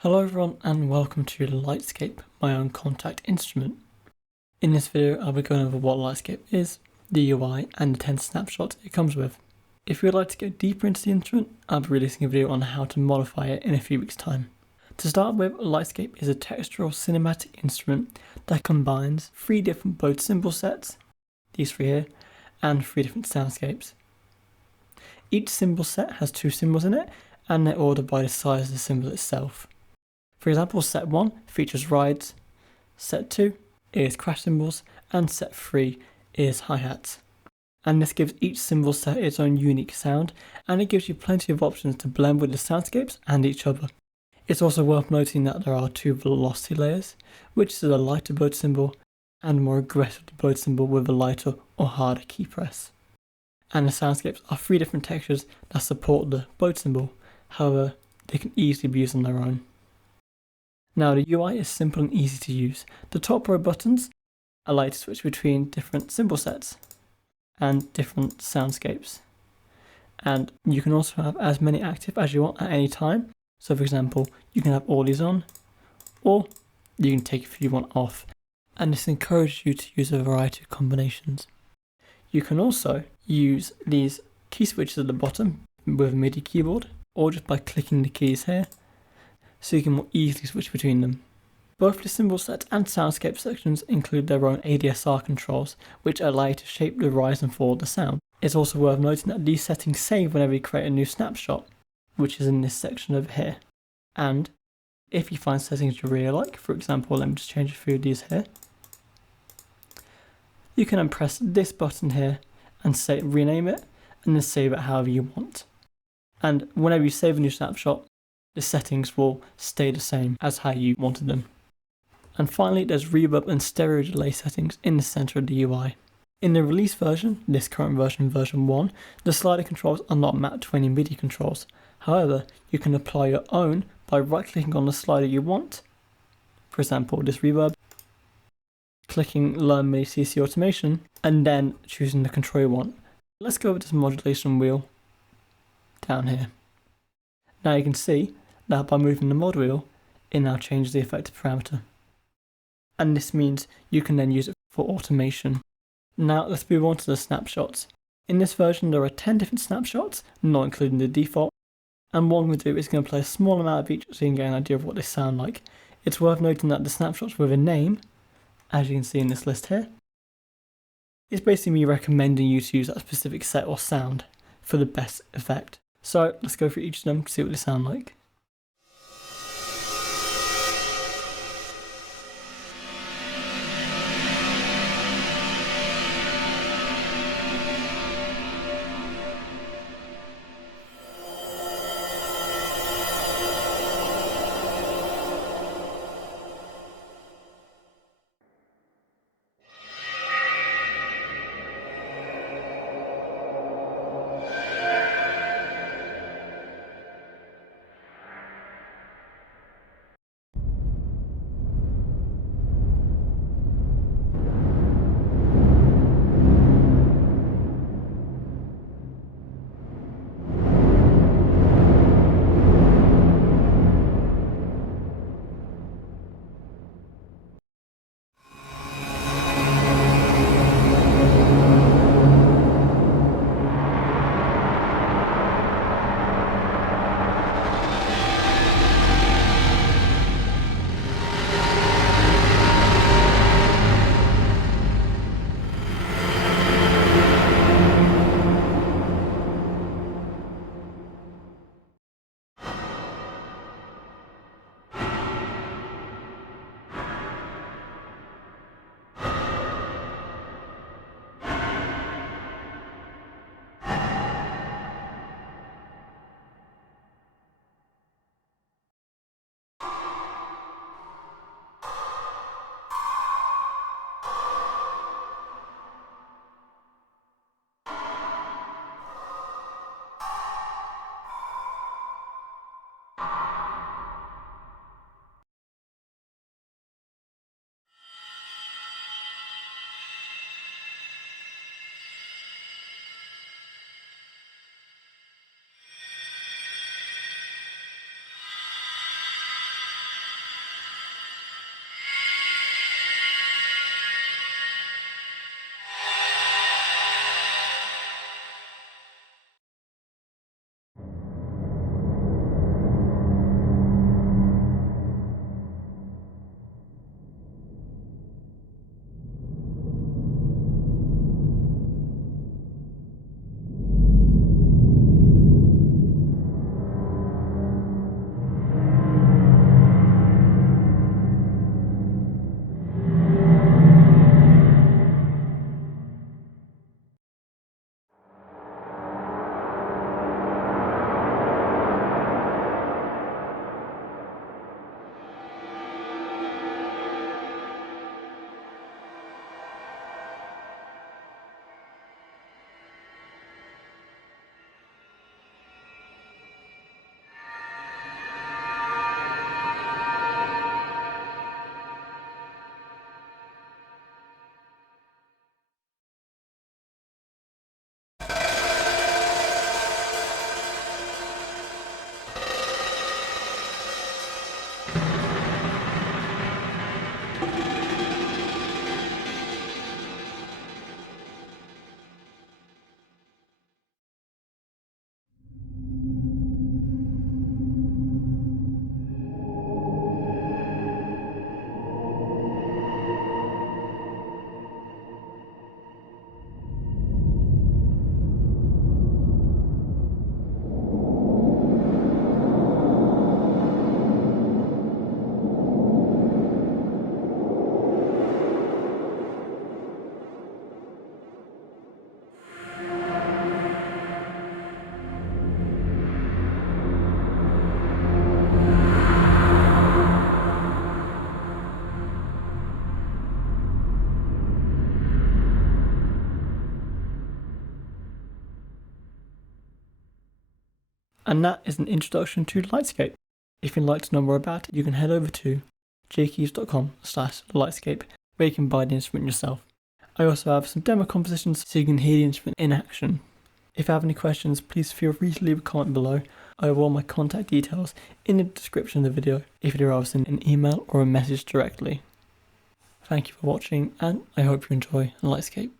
Hello everyone and welcome to Lightscape, my own Kontakt instrument. In this video I'll be going over what Lightscape is, the UI and the 10 snapshots it comes with. If you would like to get deeper into the instrument, I'll be releasing a video on how to modify it in a few weeks' time. To start with, Lightscape is a textural cinematic instrument that combines 3 different bowed cymbal sets, these 3 here, and 3 different soundscapes. Each cymbal set has 2 cymbals in it and they're ordered by the size of the cymbal itself. For example, set 1 features rides, set 2 is crash cymbals, and set 3 is hi-hats. And this gives each cymbal set its own unique sound, and it gives you plenty of options to blend with the soundscapes and each other. It's also worth noting that there are 2 velocity layers, which is a lighter bowed cymbal and a more aggressive bowed cymbal with a lighter or harder key press. And the soundscapes are 3 different textures that support the bowed cymbal, however, they can easily be used on their own. Now the UI is simple and easy to use. The top row buttons allow you to switch between different cymbal sets and different soundscapes. And you can also have as many active as you want at any time. So for example, you can have all these on, or you can take a few one off. And this encourages you to use a variety of combinations. You can also use these key switches at the bottom with a MIDI keyboard, or just by clicking the keys here, so you can more easily switch between them. Both the cymbal set and soundscape sections include their own ADSR controls, which allow you to shape the rise and fall of the sound. It's also worth noting that these settings save whenever you create a new snapshot, which is in this section over here. And if you find settings you really like, for example, let me just change a few of these here, you can then press this button here and rename it, and then save it however you want. And whenever you save a new snapshot, the settings will stay the same as how you wanted them. And finally, there's reverb and stereo delay settings in the center of the UI. In the release version, this current version, version 1, the slider controls are not mapped to any MIDI controls. However, you can apply your own by right-clicking on the slider you want, for example this reverb, clicking Learn MIDI CC Automation, and then choosing the control you want. Let's go with this modulation wheel down here. Now you can see that by moving the mod wheel, it now changes the effective parameter. And this means you can then use it for automation. Now let's move on to the snapshots. In this version there are 10 different snapshots, not including the default, and what I'm going to do is going to play a small amount of each so you can get an idea of what they sound like. It's worth noting that the snapshots with a name, as you can see in this list here, is basically me recommending you to use that specific set or sound for the best effect. So let's go through each of them to see what they sound like. And that is an introduction to Lightscape. If you'd like to know more about it, you can head over to jkeys.com/lightscape, where you can buy the instrument yourself. I also have some demo compositions so you can hear the instrument in action. If you have any questions, please feel free to leave a comment below. I have all my contact details in the description of the video if you'd rather send an email or a message directly. Thank you for watching, and I hope you enjoy Lightscape.